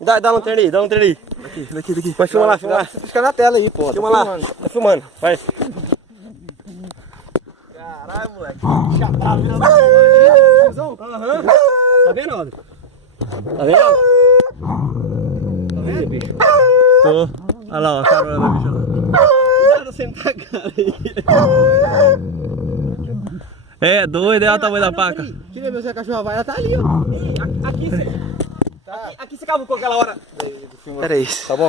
Dá um treino aí, dá um treino aí. Daqui. Vai, filma lá, filma lá. Você fica na tela aí, pô. Filma lá. Tá filmando, vai. Caralho, moleque. Chapado, né? Aham. Tá vendo, Aldo? Tá vendo? Tá vendo, bicho? Tô. Olha lá, ó, a carona da bicha lá. Cuidado sem tacar aí. É, doido, é o tamanho da paca. Deixa eu ver se a cachorra vai, ela tá ali, ó. Aqui você cavucou aquela hora. Pera aí. Tá bom?